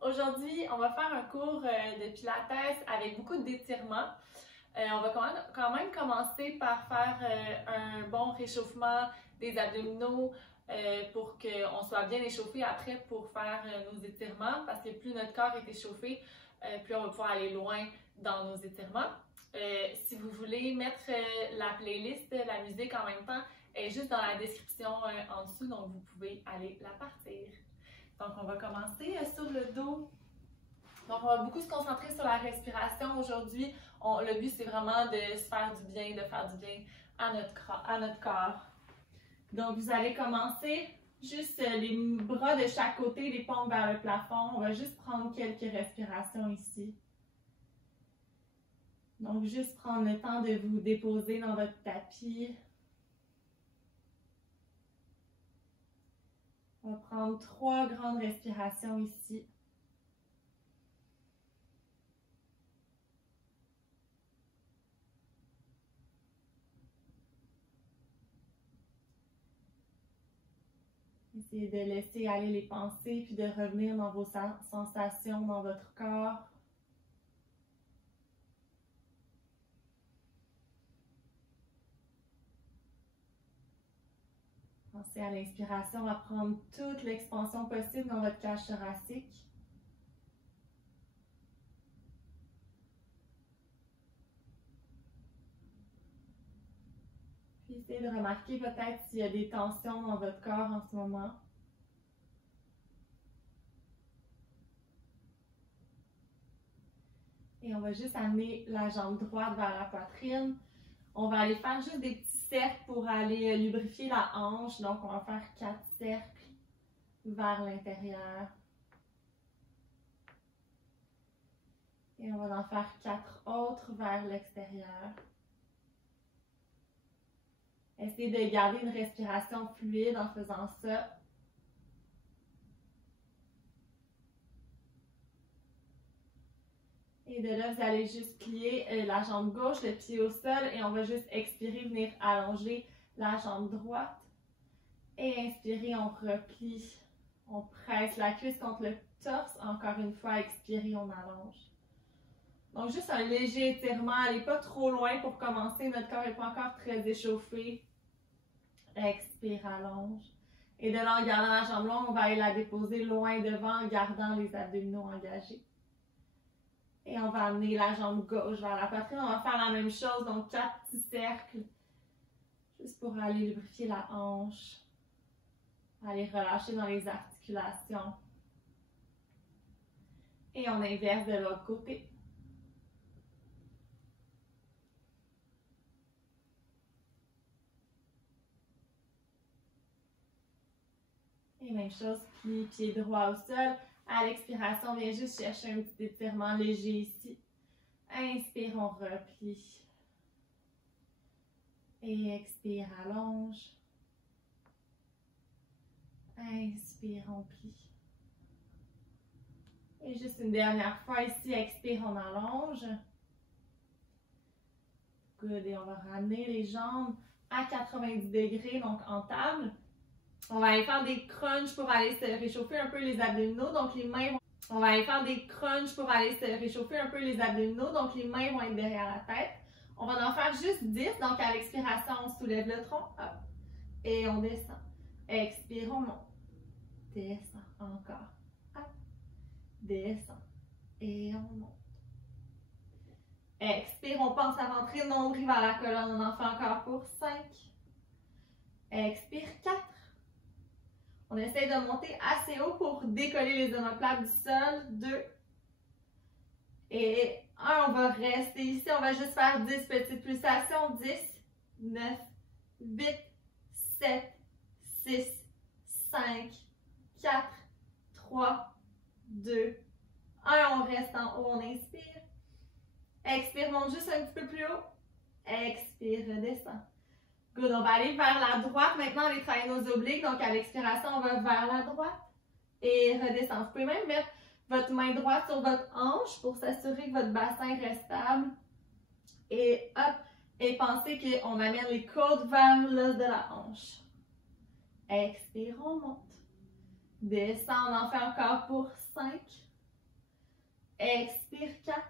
Aujourd'hui, on va faire un cours de Pilates avec beaucoup d'étirements. On va quand même commencer par faire un bon réchauffement des abdominaux pour qu'on soit bien échauffé après pour faire nos étirements parce que plus notre corps est échauffé, plus on va pouvoir aller loin dans nos étirements. Si vous voulez mettre la playlist de la musique en même temps, elle est juste dans la description en dessous, donc vous pouvez aller la partir. Donc, on va commencer sur le dos. Donc, on va beaucoup se concentrer sur la respiration aujourd'hui. Le but, c'est vraiment de se faire du bien, de faire du bien à notre corps. Donc, vous allez commencer juste les bras de chaque côté, les paumes vers le plafond. On va juste prendre quelques respirations ici. Donc, juste prendre le temps de vous déposer dans votre tapis. On va prendre 3 grandes respirations ici. Essayez de laisser aller les pensées puis de revenir dans vos sensations dans votre corps. Pensez à l'inspiration à prendre toute l'expansion possible dans votre cage thoracique. Puis essayez de remarquer peut-être s'il y a des tensions dans votre corps en ce moment. Et on va juste amener la jambe droite vers la poitrine. On va aller faire juste des petits cercles pour aller lubrifier la hanche. Donc, on va faire 4 cercles vers l'intérieur. Et on va en faire 4 autres vers l'extérieur. Essayez de garder une respiration fluide en faisant ça. Et de là, vous allez juste plier la jambe gauche, le pied au sol, et on va juste expirer, venir allonger la jambe droite. Et inspirer, on replie, on presse la cuisse contre le torse. Encore une fois, expirer, on allonge. Donc, juste un léger étirement, allez pas trop loin pour commencer, notre corps n'est pas encore très échauffé. Expire, allonge. Et de là, en gardant la jambe longue, on va aller la déposer loin devant en gardant les abdominaux engagés. Et on va amener la jambe gauche vers la poitrine. On va faire la même chose, donc 4 petits cercles. Juste pour aller lubrifier la hanche. Aller relâcher dans les articulations. Et on inverse de l'autre côté. Et même chose, pied droit au sol. À l'expiration, on vient juste chercher un petit étirement léger ici. Inspire, on replie. Et expire, allonge. Inspire, on plie. Et juste une dernière fois ici, expire, on allonge. Good, et on va ramener les jambes à 90 degrés, donc en table. On va aller faire des crunchs pour aller se réchauffer un peu les abdominaux. Donc, les mains vont... On va aller faire des crunchs pour aller se réchauffer un peu les abdominaux. Donc, les mains vont être derrière la tête. On va en faire juste 10. Donc, à l'expiration, on soulève le tronc. Hop. Et on descend. Expire, on monte. Descend. Encore. Hop. Descend. Et on monte. Expire, on pense à rentrer le nombril vers la colonne. On en fait encore pour 5. Expire, 4. On essaie de monter assez haut pour décoller les omoplates du sol. 2. Et 1, on va rester ici. On va juste faire 10 petites pulsations. 10, 9, 8, 7, 6, 5, 4, 3, 2, 1. On reste en haut, on inspire. Expire, monte juste un petit peu plus haut. Expire, redescend. Good, on va aller vers la droite. Maintenant, on va travailler nos obliques. Donc, à l'expiration, on va vers la droite et redescendre. Vous pouvez même mettre votre main droite sur votre hanche pour s'assurer que votre bassin reste stable. Et hop, et pensez qu'on amène les côtes vers l'os de la hanche. Expire, on monte. Descend, on en fait encore pour 5. Expire 4.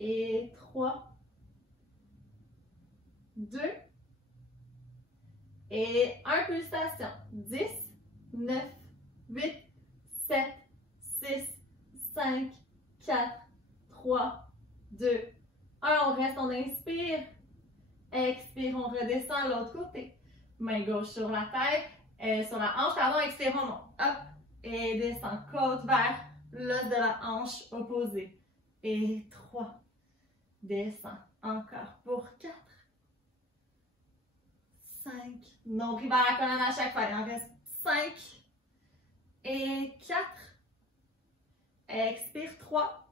Et 3. 2. Et 1, pulsation. 10, 9, 8, 7, 6, 5, 4, 3, 2, 1. On reste, on inspire. Expire, on redescend à l'autre côté. Main gauche sur la tête, sur la hanche, pardon, expire, on monte. Hop, et descend, côte vers l'os de la hanche opposée. Et 3. Descend, encore pour 4. 5. Nombril vers la colonne à chaque fois. Il en reste 5. Et 4. Expire 3.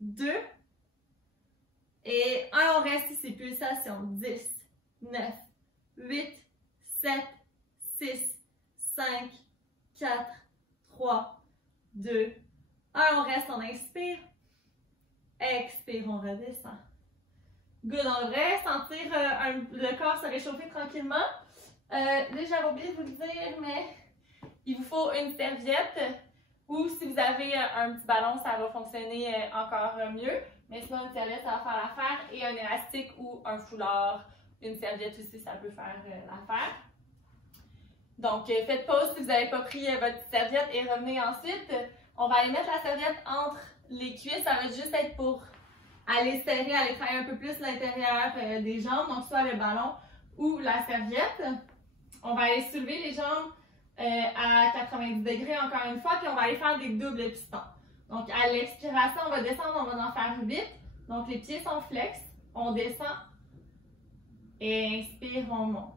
2. Et 1. On reste ici. Pulsation. 10, 9, 8, 7, 6, 5, 4, 3, 2, 1. On reste. On inspire. Expire. On redescend. Good, on devrait sentir le corps se réchauffer tranquillement. Là, j'avais oublié de vous le dire, mais il vous faut une serviette ou si vous avez un petit ballon, ça va fonctionner encore mieux. Mais sinon, une serviette, ça va faire l'affaire. Et un élastique ou un foulard, une serviette aussi, ça peut faire l'affaire. Donc, faites pause si vous n'avez pas pris votre serviette et revenez ensuite. On va aller mettre la serviette entre les cuisses. Ça va juste être pour aller serrer, aller travailler un peu plus l'intérieur des jambes, donc soit le ballon ou la serviette. On va aller soulever les jambes à 90 degrés encore une fois, puis on va aller faire des doubles pistons. Donc à l'expiration, on va descendre, on va en faire 8. Donc les pieds sont flex, on descend et inspire, on monte.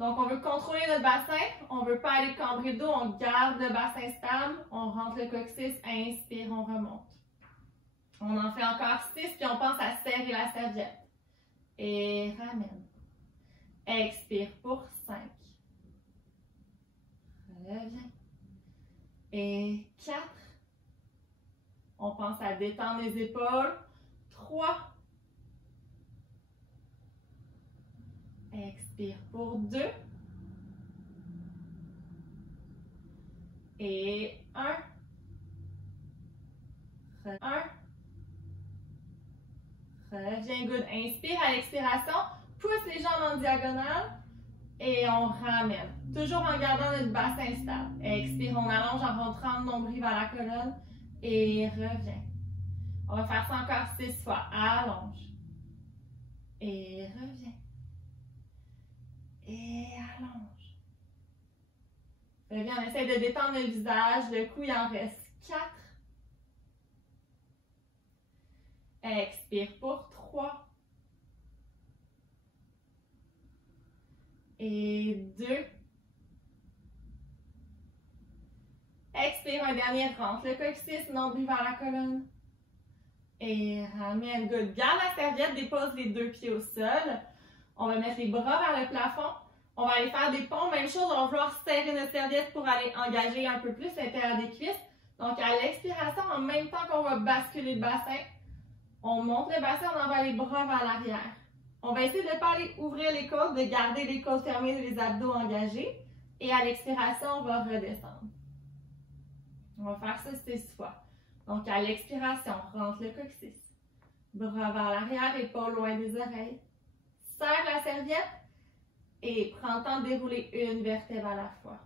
Donc on veut contrôler notre bassin, on ne veut pas aller cambrer le dos, on garde le bassin stable, on rentre le coccyx, inspire, on remonte. On en fait encore 6, puis on pense à serrer la serviette. Et ramène. Expire pour 5. Reviens. Et 4. On pense à détendre les épaules. 3. Expire pour 2. Et 1. 1. Reviens, good. Inspire à l'expiration. Pousse les jambes en diagonale. Et on ramène. Toujours en gardant notre bassin stable. Expire, on allonge en rentrant le nombril vers la colonne. Et reviens. On va faire ça encore 6 fois. Allonge. Et reviens. Et allonge. Reviens, on essaie de détendre le visage. Le cou, il en reste 4. Expire pour 3. Et 2. Expire, un dernier, rentre le coccyx, nombril vers la colonne. Et ramène, good. Garde la serviette, dépose les 2 pieds au sol. On va mettre les bras vers le plafond. On va aller faire des ponts. Même chose, on va vouloir serrer notre serviette pour aller engager un peu plus l'intérieur des cuisses. Donc, à l'expiration, en même temps qu'on va basculer le bassin, on monte le bassin, on envoie les bras vers l'arrière. On va essayer de ne pas aller ouvrir les côtes, de garder les côtes fermées, les abdos engagés. Et à l'expiration, on va redescendre. On va faire ça 6 fois. Donc, à l'expiration, rentre le coccyx. Bras vers l'arrière, épaules loin des oreilles. Serre la serviette et prends le temps de dérouler une vertèbre à la fois.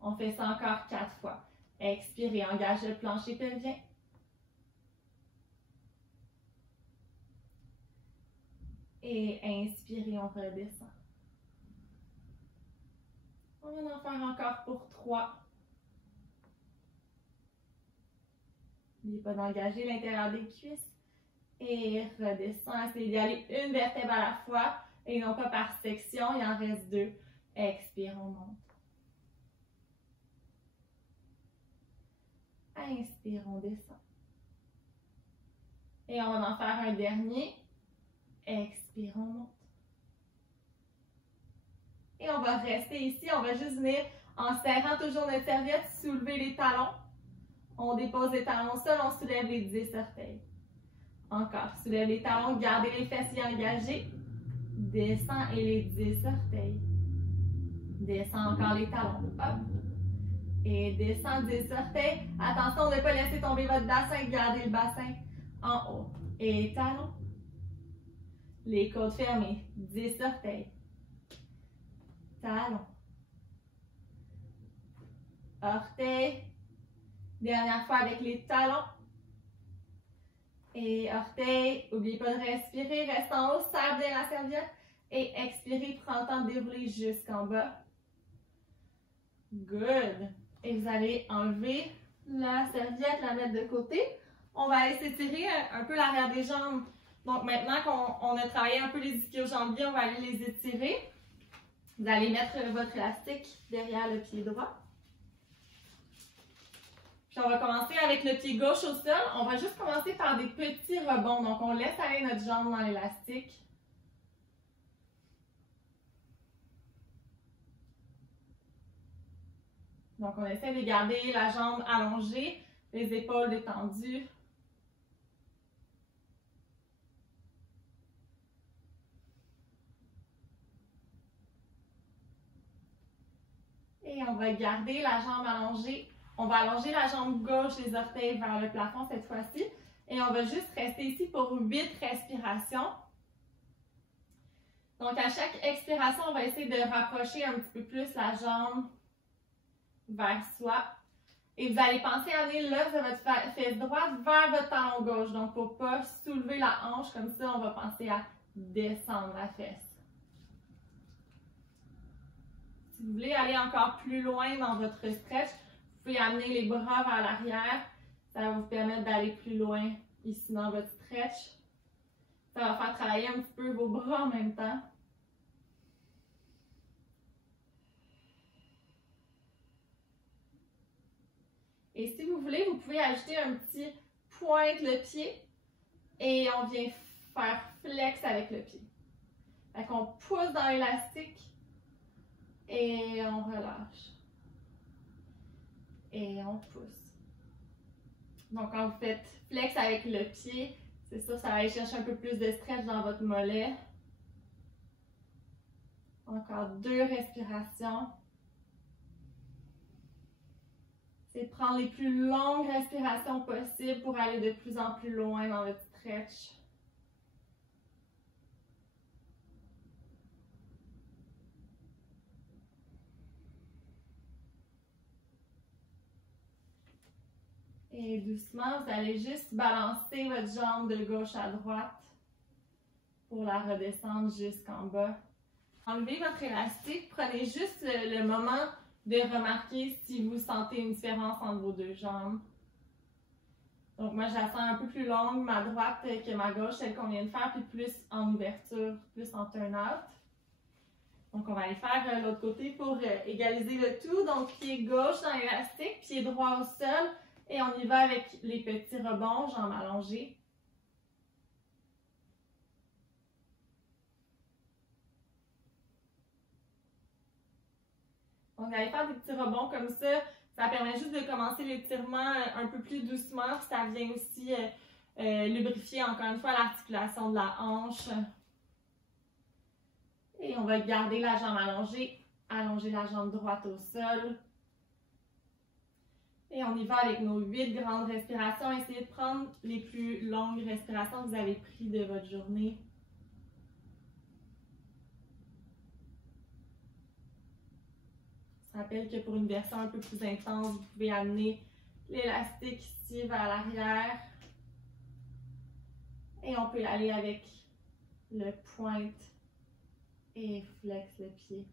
On fait ça encore 4 fois. Expirez, engage le plancher pelvien. Et inspirez, on redescend. On va en faire encore pour 3. N'oubliez pas d'engager l'intérieur des cuisses. Et redescend. Essayez d'y aller une vertèbre à la fois. Et non pas par section. Il en reste 2. Expire, on monte. Inspire, on descend. Et on va en faire un dernier. Expire, on monte. Et on va rester ici. On va juste venir en serrant toujours notre serviette, soulever les talons. On dépose les talons au sol, on soulève les 10 orteils. Encore, soulève les talons, gardez les fessiers engagés. Descends et les 10 orteils. Descends encore les talons. Hop. Et descends 10 orteils. Attention de ne pas laisser tomber votre bassin. Gardez le bassin en haut. Et talons. Les côtes fermées. 10 orteils. Talons. Orteils. Dernière fois avec les talons. Et orteils. N'oubliez pas de respirer. Reste en haut. Serre bien la serviette. Et expirez. Prends le temps de dérouler jusqu'en bas. Good. Et vous allez enlever la serviette, la mettre de côté. On va aller s'étirer un peu l'arrière des jambes. Donc maintenant qu'on a travaillé un peu les ischio-jambiers, on va aller les étirer. Vous allez mettre votre élastique derrière le pied droit. Puis on va commencer avec le pied gauche au sol. On va juste commencer par des petits rebonds. Donc on laisse aller notre jambe dans l'élastique. Donc, on essaie de garder la jambe allongée, les épaules détendues. Et on va garder la jambe allongée. On va allonger la jambe gauche, les orteils vers le plafond cette fois-ci. Et on va juste rester ici pour 8 respirations. Donc, à chaque expiration, on va essayer de rapprocher un petit peu plus la jambe vers soi. Et vous allez penser à amener l'os de votre fesse droite vers votre talon gauche. Donc, pour ne pas soulever la hanche comme ça, on va penser à descendre la fesse. Si vous voulez aller encore plus loin dans votre stretch, vous pouvez amener les bras vers l'arrière. Ça va vous permettre d'aller plus loin ici dans votre stretch. Ça va faire travailler un petit peu vos bras en même temps. Et si vous voulez, vous pouvez ajouter un petit pointe le pied et on vient faire flex avec le pied. Fait qu'on pousse dans l'élastique et on relâche. Et on pousse. Donc quand vous faites flex avec le pied, c'est sûr, ça va aller chercher un peu plus de stretch dans votre mollet. Encore 2 respirations. C'est de prendre les plus longues respirations possibles pour aller de plus en plus loin dans votre stretch. Et doucement, vous allez juste balancer votre jambe de gauche à droite pour la redescendre jusqu'en bas. Enlevez votre élastique, prenez juste le moment de remarquer si vous sentez une différence entre vos deux jambes. Donc moi, je la sens un peu plus longue, ma droite que ma gauche, celle qu'on vient de faire, puis plus en ouverture, plus en turn-out. Donc on va aller faire l'autre côté pour égaliser le tout. Donc pied gauche dans l'élastique, pied droit au sol, et on y va avec les petits rebonds, jambes allongées. Donc, vous allez faire des petits rebonds comme ça. Ça permet juste de commencer l'étirement un peu plus doucement. Puis ça vient aussi lubrifier encore une fois l'articulation de la hanche. Et on va garder la jambe allongée. Allonger la jambe droite au sol. Et on y va avec nos 8 grandes respirations. Essayez de prendre les plus longues respirations que vous avez prises de votre journée. Je rappelle que pour une version un peu plus intense, vous pouvez amener l'élastique ici vers l'arrière. Et on peut aller avec le pointe et flex le pied.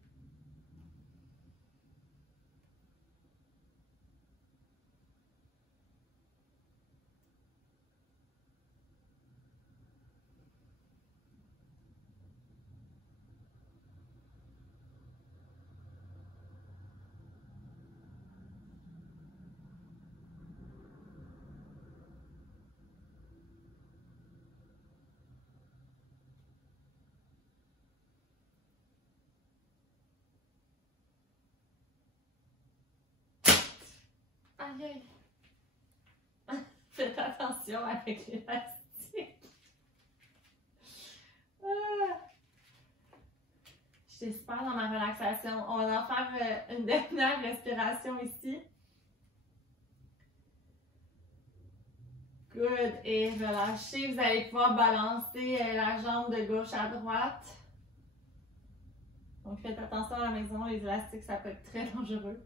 Aïe, aïe. Faites attention avec l'élastique. J'étais super dans ma relaxation. On va en faire une dernière respiration ici. Good. Et relâchez. Vous allez pouvoir balancer la jambe de gauche à droite. Donc, faites attention à la maison. Les élastiques, ça peut être très dangereux.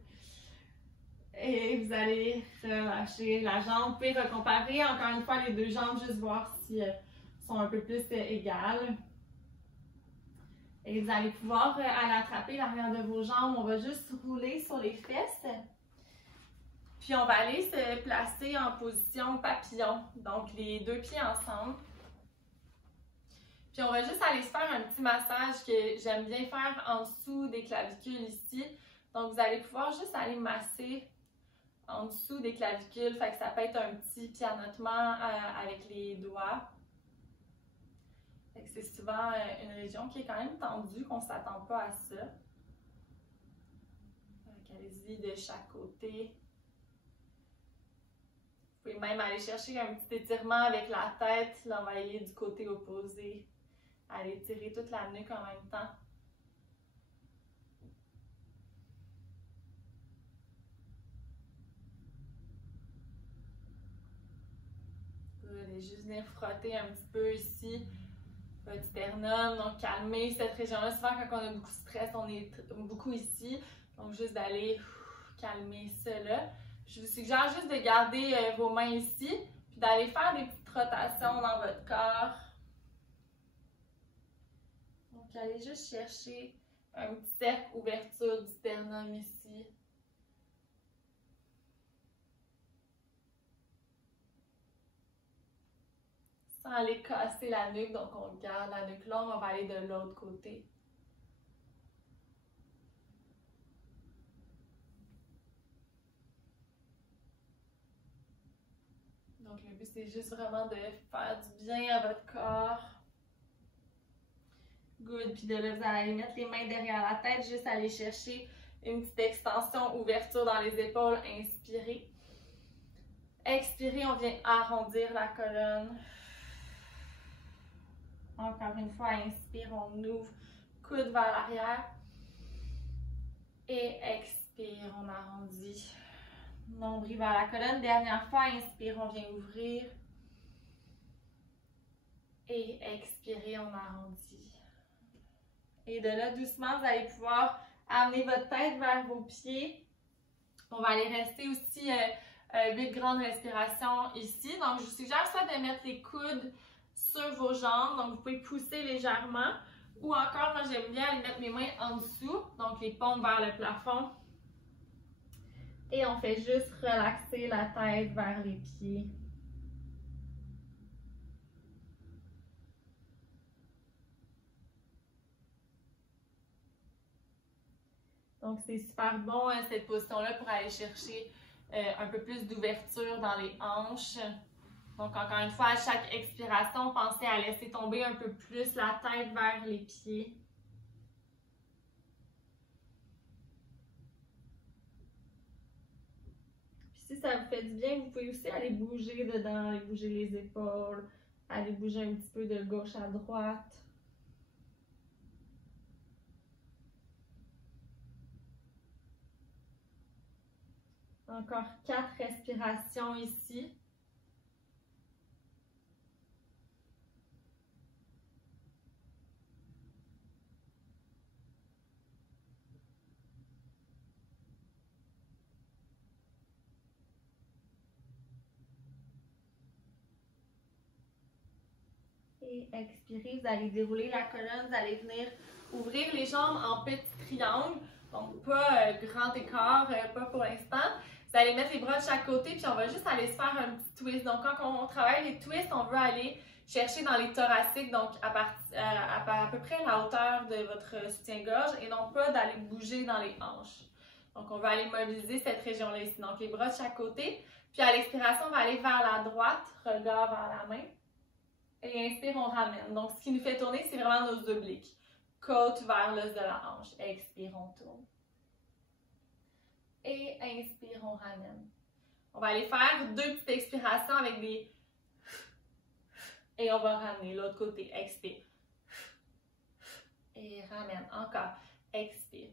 Et vous allez relâcher la jambe. Vous pouvez recomparer encore une fois les deux jambes, juste voir si sont un peu plus égales. Et vous allez pouvoir aller attraper l'arrière de vos jambes. On va juste rouler sur les fesses. Puis on va aller se placer en position papillon. Donc les deux pieds ensemble. Puis on va juste aller se faire un petit massage que j'aime bien faire en dessous des clavicules ici. Donc vous allez pouvoir juste aller masser en dessous des clavicules. Fait que ça peut être un petit pianotement avec les doigts. C'est souvent une région qui est quand même tendue, qu'on ne s'attend pas à ça. Allez-y de chaque côté. Vous pouvez même aller chercher un petit étirement avec la tête, l'envoyer du côté opposé. Allez tirer toute la nuque en même temps. Vous allez juste venir frotter un petit peu ici. Votre sternum, donc calmer cette région-là. Souvent, quand on a beaucoup de stress, on est beaucoup ici. Donc, juste d'aller calmer ça là. Je vous suggère juste de garder vos mains ici, puis d'aller faire des petites rotations dans votre corps. Donc, allez juste chercher un petit cercle ouverture du sternum ici. Sans aller casser la nuque, donc on garde la nuque longue, on va aller de l'autre côté. Donc le but c'est juste vraiment de faire du bien à votre corps. Good, puis de là vous allez mettre les mains derrière la tête, juste aller chercher une petite extension, ouverture dans les épaules, inspirez. Expirez, on vient arrondir la colonne. Encore une fois, inspire, on ouvre, coude vers l'arrière. Et expire, on arrondit. Nombril vers la colonne. Dernière fois, inspire, on vient ouvrir. Et expirez, on arrondit. Et de là, doucement, vous allez pouvoir amener votre tête vers vos pieds. On va aller rester aussi 8 grandes respirations ici. Donc, je vous suggère soit de mettre les coudes sur vos jambes, donc vous pouvez pousser légèrement, ou encore, moi j'aime bien aller mettre mes mains en dessous, donc les paumes vers le plafond, et on fait juste relaxer la tête vers les pieds. Donc c'est super bon cette position-là pour aller chercher un peu plus d'ouverture dans les hanches. Donc, encore une fois, à chaque expiration, pensez à laisser tomber un peu plus la tête vers les pieds. Puis si ça vous fait du bien, vous pouvez aussi aller bouger dedans, aller bouger les épaules, aller bouger un petit peu de gauche à droite. Encore 4 respirations ici. Et expirez, vous allez dérouler la colonne, vous allez venir ouvrir les jambes en petit triangle. Donc pas grand écart, pas pour l'instant. Vous allez mettre les bras de chaque côté, puis on va juste aller se faire un petit twist. Donc quand on travaille les twists, on veut aller chercher dans les thoraciques, donc à peu près la hauteur de votre soutien-gorge, et non pas d'aller bouger dans les hanches. Donc on va aller mobiliser cette région-là ici. Donc les bras de chaque côté, puis à l'expiration, on va aller vers la droite, regard vers la main. Et inspire, on ramène. Donc, ce qui nous fait tourner, c'est vraiment nos obliques. Côte vers l'os de la hanche. Expire, on tourne. Et inspire, on ramène. On va aller faire 2 petites expirations avec des... Et on va ramener l'autre côté. Expire. Et ramène. Encore. Expire.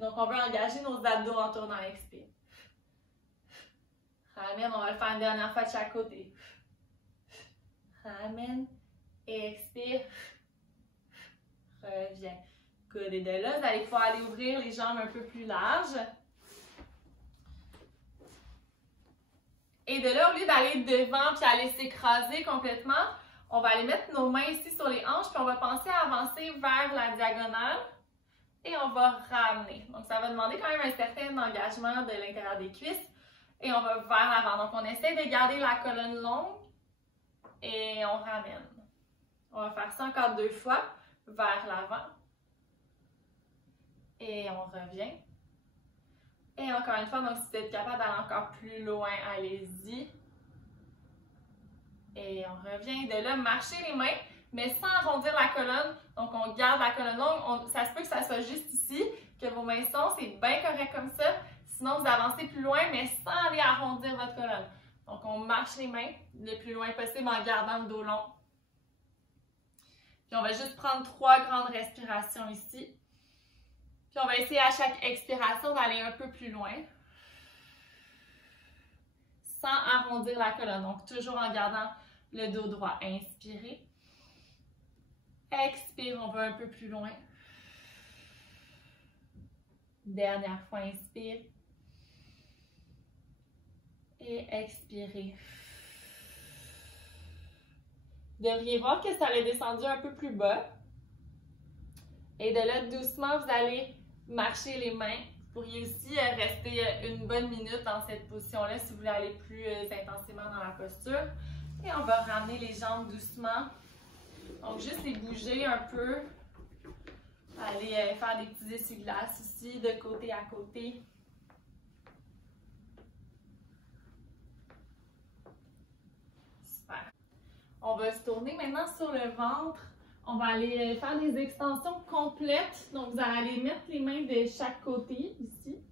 Donc, on veut engager nos abdos en tournant. Expire. Ramène, on va le faire une dernière fois de chaque côté. Ramène, expire, reviens. Good. Et de là, vous allez pouvoir aller ouvrir les jambes un peu plus larges. Et de là, au lieu d'aller devant puis aller s'écraser complètement, on va aller mettre nos mains ici sur les hanches puis on va penser à avancer vers la diagonale et on va ramener. Donc, ça va demander quand même un certain engagement de l'intérieur des cuisses et on va vers l'avant. Donc, on essaie de garder la colonne longue et on ramène. On va faire ça encore 2 fois vers l'avant et on revient. Et encore une fois, donc si vous êtes capable d'aller encore plus loin, allez-y. Et on revient. De là, marchez les mains, mais sans arrondir la colonne. Donc, on garde la colonne longue. Ça se peut que ça soit juste ici, que vos mains sont. C'est bien correct comme ça. Sinon, vous avancez plus loin, mais sans aller arrondir votre colonne. Donc, on marche les mains le plus loin possible en gardant le dos long. Puis, on va juste prendre 3 grandes respirations ici. Puis on va essayer à chaque expiration d'aller un peu plus loin, sans arrondir la colonne. Donc, toujours en gardant le dos droit. Inspirez. Expire, on va un peu plus loin. Dernière fois, inspire. Et expirez. Vous devriez voir que ça a descendu un peu plus bas. Et de là, doucement, vous allez marcher les mains. Vous pourriez aussi rester une bonne minute dans cette position-là si vous voulez aller plus intensément dans la posture. Et on va ramener les jambes doucement. Donc, juste les bouger un peu. Aller faire des petits essuie-glaces ici, de côté à côté. Super. On va se tourner maintenant sur le ventre. On va aller faire des extensions complètes. Donc, vous allez aller mettre les mains de chaque côté, ici.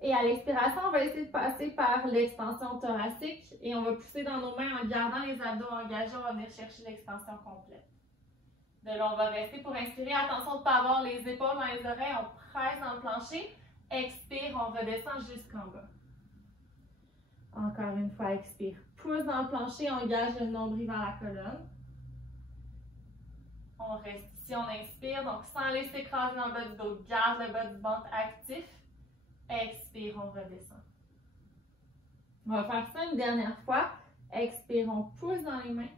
Et à l'expiration, on va essayer de passer par l'extension thoracique. Et on va pousser dans nos mains en gardant les abdos engagés. On va venir chercher l'extension complète. De là, on va rester pour inspirer. Attention de ne pas avoir les épaules dans les oreilles. On presse dans le plancher. Expire, on redescend jusqu'en bas. Encore une fois, expire. Pousse dans le plancher, on engage le nombril vers la colonne. On reste ici, on inspire, donc sans laisser écraser dans le bas du dos, garde le bas du ventre actif. Expire, on redescend. On va faire ça une dernière fois. Expire, on pousse dans les mains.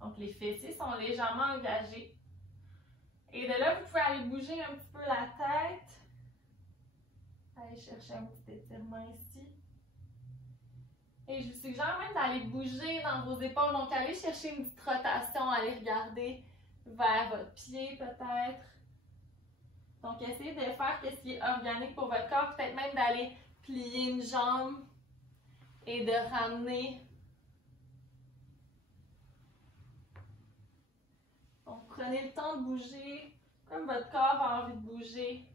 Donc les fessiers sont légèrement engagés. Et de là, vous pouvez aller bouger un petit peu la tête. Allez chercher un petit étirement ici. Et je vous suggère même d'aller bouger dans vos épaules. Donc, allez chercher une petite rotation, allez regarder vers votre pied peut-être. Donc, essayez de faire ce qui est organique pour votre corps. Peut-être même d'aller plier une jambe et de ramener. Donc, prenez le temps de bouger comme votre corps a envie de bouger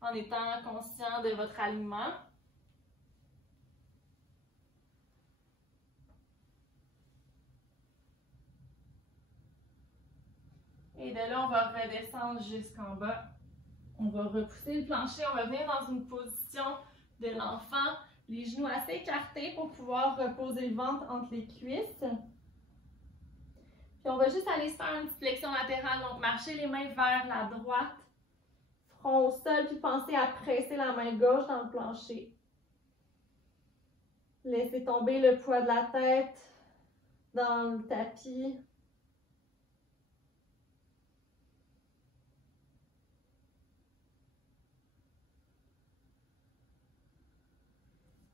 en étant conscient de votre alignement. Et de là, on va redescendre jusqu'en bas. On va repousser le plancher. On va venir dans une position de l'enfant. Les genoux assez écartés pour pouvoir reposer le ventre entre les cuisses. Puis on va juste aller se faire une petite flexion latérale. Donc, marcher les mains vers la droite. Front au sol, puis pensez à presser la main gauche dans le plancher. Laissez tomber le poids de la tête dans le tapis.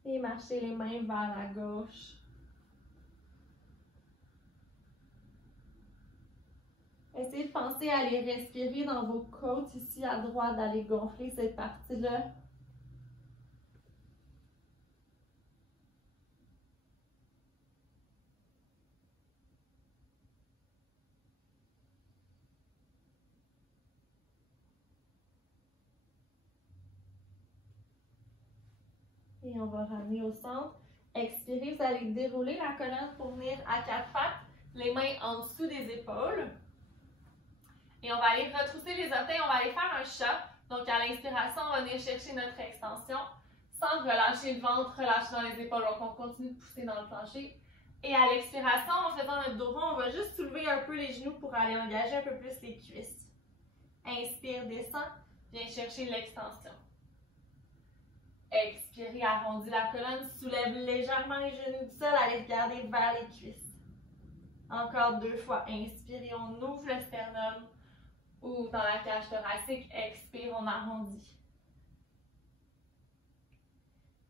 Et marchez les mains vers la gauche. Essayez de penser à aller respirer dans vos côtes ici à droite, d'aller gonfler cette partie-là. Et on va ramener au centre. Expirez, vous allez dérouler la colonne pour venir à 4 pattes, les mains en dessous des épaules. Et on va aller retrousser les orteils, on va aller faire un chat. Donc à l'inspiration, on va venir chercher notre extension. sans relâcher le ventre, relâcher dans les épaules. Donc, on continue de pousser dans le plancher. Et à l'expiration, en faisant notre dos rond, on va juste soulever un peu les genoux pour aller engager un peu plus les cuisses. Inspire, descend, viens chercher l'extension. Expirez, arrondis la colonne, soulève légèrement les genoux du sol, allez regarder vers les cuisses. Encore 2 fois. Inspirez, on ouvre le sternum, ouvre dans la cage thoracique, expire, on arrondit.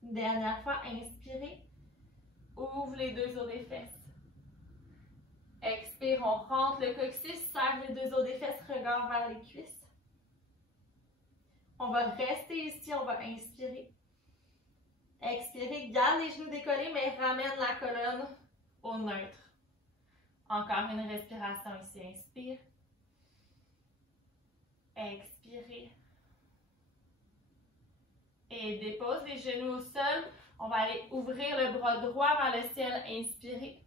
Dernière fois, inspirez, ouvre les 2 os des fesses. Expire, on rentre le coccyx, serre les 2 os des fesses, regard vers les cuisses. On va rester ici, on va inspirer. Expirez, garde les genoux décollés, mais ramène la colonne au neutre. Encore une respiration ici, inspire. Expirez. Et dépose les genoux au sol. On va aller ouvrir le bras droit vers le ciel, inspirez.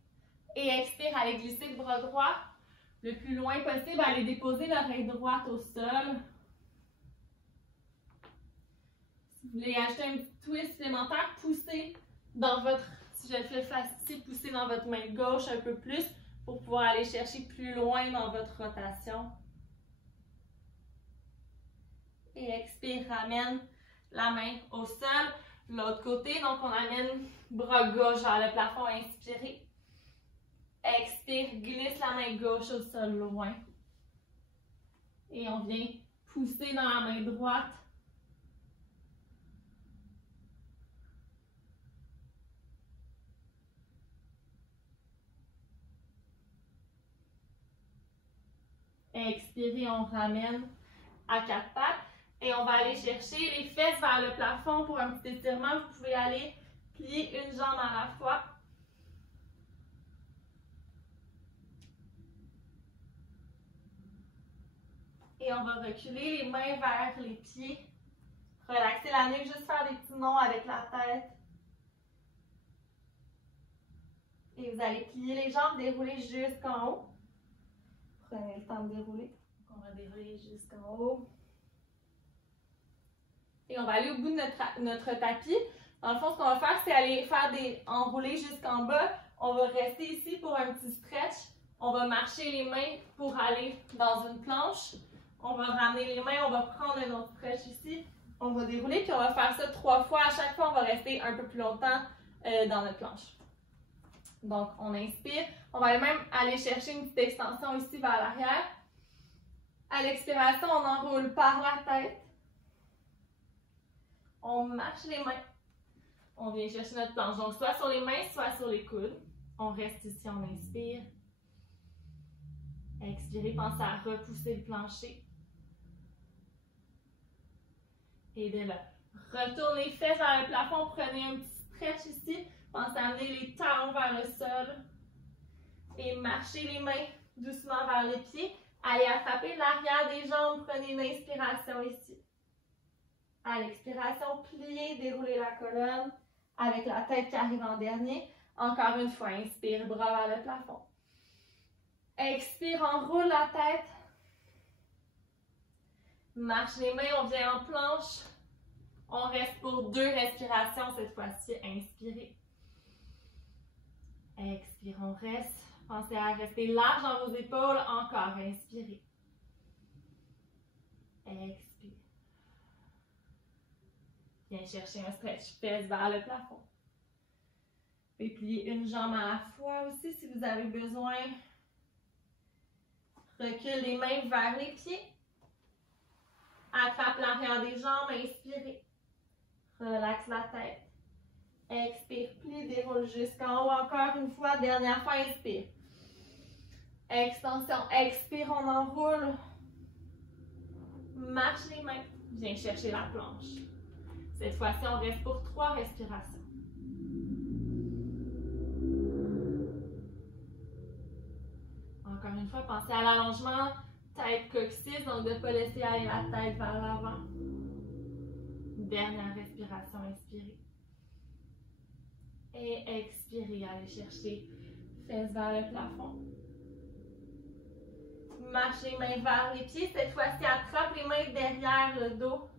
Et expire, allez glisser le bras droit le plus loin possible, allez déposer l'oreille droite au sol. Si vous voulez ajouter un petit twist supplémentaire, poussez dans votre, si je le fais facile, poussez dans votre main gauche un peu plus pour pouvoir aller chercher plus loin dans votre rotation. Et expire, ramène la main au sol. L'autre côté, donc on amène bras gauche vers le plafond, inspirez. Expire, glisse la main gauche au sol loin. Et on vient pousser dans la main droite. Expirez, on ramène à 4 pattes. Et on va aller chercher les fesses vers le plafond pour un petit étirement. Vous pouvez aller plier une jambe à la fois. Et on va reculer les mains vers les pieds. Relaxer la nuque, juste faire des petits nons avec la tête. Et vous allez plier les jambes, dérouler jusqu'en haut. Prenez le temps de dérouler. Donc on va dérouler jusqu'en haut. Et on va aller au bout de notre tapis. Dans le fond, ce qu'on va faire, c'est aller faire enrouler jusqu'en bas. On va rester ici pour un petit stretch. On va marcher les mains pour aller dans une planche. On va ramener les mains, on va prendre un autre stretch ici. On va dérouler, puis on va faire ça 3 fois. À chaque fois, on va rester un peu plus longtemps dans notre planche. Donc, on inspire. On va même aller chercher une petite extension ici vers l'arrière. À l'expiration, on enroule par la tête. On marche les mains. On vient chercher notre planche. Donc, soit sur les mains, soit sur les coudes. On reste ici, on inspire. Expirez, pensez à repousser le plancher. Et de là, retournez les fesses vers le plafond. Prenez un petit stretch ici. Pensez à amener les talons vers le sol. Et marchez les mains doucement vers les pieds. Allez attraper l'arrière des jambes. Prenez une inspiration ici. À l'expiration, pliez, déroulez la colonne avec la tête qui arrive en dernier. Encore une fois, inspire, bras vers le plafond. Expire, enroule la tête. Marche les mains, on vient en planche. On reste pour 2 respirations cette fois-ci. Inspirez. Expire, on reste. Pensez à rester large dans vos épaules. Encore, inspirez. Expire. Viens chercher un stretch, fesses vers le plafond. Et plier une jambe à la fois aussi si vous avez besoin. Recule les mains vers les pieds. Attrape l'arrière des jambes, inspirez. Relaxe la tête. Expire, plie, déroule jusqu'en haut. Encore une fois, dernière fois, inspire. Extension, expire, on enroule. Marche les mains. Viens chercher la planche. Cette fois-ci, on reste pour 3 respirations. Encore une fois, pensez à l'allongement tête coccyx, donc de ne pas laisser aller la tête vers l'avant. Dernière respiration, inspirez. Et expirez, allez chercher fesses vers le plafond. Marche les mains vers les pieds. Cette fois-ci, attrape les mains derrière le dos.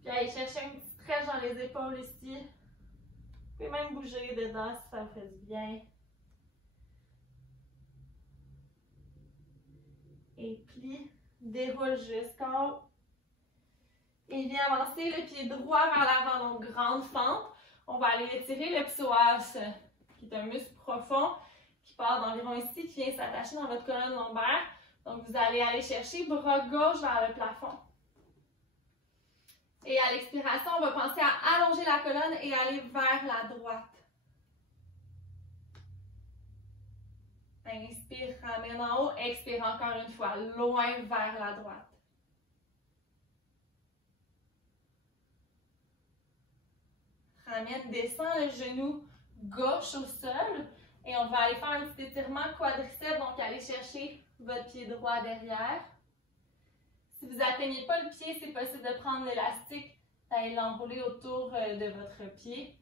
Puis allez chercher un petit stretch dans les épaules ici. Vous pouvez même bouger dedans si ça vous fait du bien. Et plie, déroule jusqu'en haut. Et viens avancer le pied droit vers l'avant, donc grande fente. On va aller étirer le psoas, qui est un muscle profond, qui part d'environ ici, qui vient s'attacher dans votre colonne lombaire. Donc vous allez aller chercher bras gauche vers le plafond. Et à l'expiration, on va penser à allonger la colonne et aller vers la droite. Inspire, ramène en haut. Expire encore une fois, loin vers la droite. Ramène, descend le genou gauche au sol. Et on va aller faire un petit étirement quadriceps. Donc, allez chercher votre pied droit derrière. Si vous n'atteignez pas le pied, c'est possible de prendre l'élastique, d'aller l'enrouler autour de votre pied.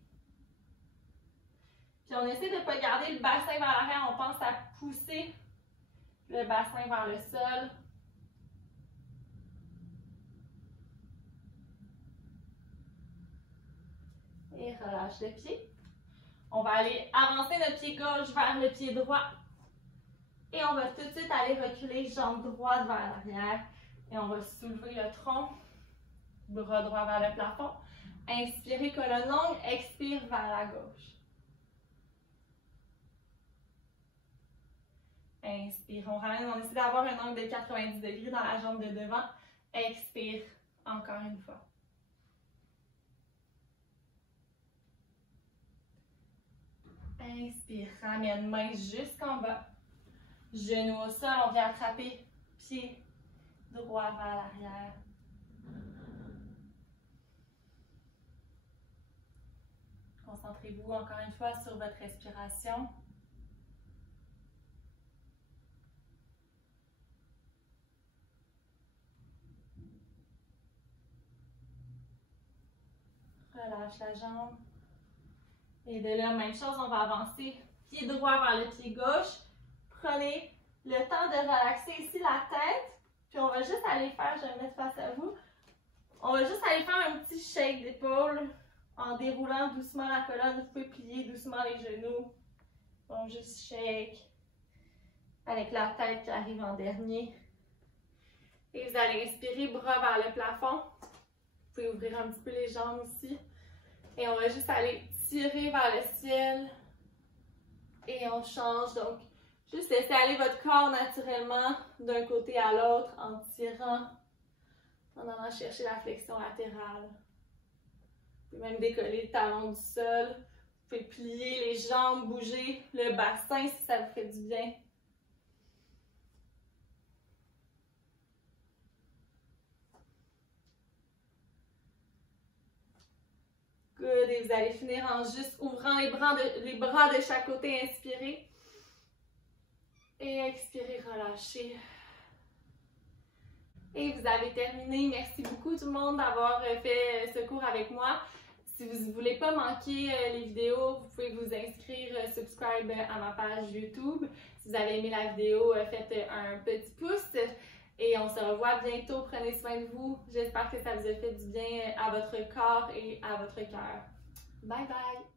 Puis on essaie de ne pas garder le bassin vers l'arrière, on pense à pousser le bassin vers le sol. Et relâche le pied. On va aller avancer notre pied gauche vers le pied droit. Et on va tout de suite aller reculer jambe droite vers l'arrière. Et on va soulever le tronc, bras droit vers le plafond. Inspirez, colonne longue, expire vers la gauche. Inspire, on ramène, on essaie d'avoir un angle de 90 degrés dans la jambe de devant. Expire, encore une fois. Inspire, ramène main jusqu'en bas. Genou au sol, on vient attraper pied droit vers l'arrière. Concentrez-vous encore une fois sur votre respiration. Relâche la jambe. Et de là, même chose, on va avancer pied droit vers le pied gauche. Prenez le temps de relaxer ici la tête. Puis on va juste aller faire, je vais me mettre face à vous. On va juste aller faire un petit shake d'épaule en déroulant doucement la colonne. Vous pouvez plier doucement les genoux. Donc juste shake avec la tête qui arrive en dernier. Et vous allez inspirer, bras vers le plafond. Vous pouvez ouvrir un petit peu les jambes aussi. Et on va juste aller tirer vers le ciel. Et on change. Donc, juste laissez aller votre corps naturellement d'un côté à l'autre en tirant, en allant chercher la flexion latérale. Vous pouvez même décoller le talon du sol. Vous pouvez plier les jambes, bouger le bassin si ça vous fait du bien. Good. Et vous allez finir en juste ouvrant les bras de chaque côté. Inspirez. Et expirez, relâchez. Et vous avez terminé. Merci beaucoup tout le monde d'avoir fait ce cours avec moi. Si vous ne voulez pas manquer les vidéos, vous pouvez vous inscrire, subscribe à ma page YouTube. Si vous avez aimé la vidéo, faites un petit pouce. Et on se revoit bientôt. Prenez soin de vous. J'espère que ça vous a fait du bien à votre corps et à votre cœur. Bye bye!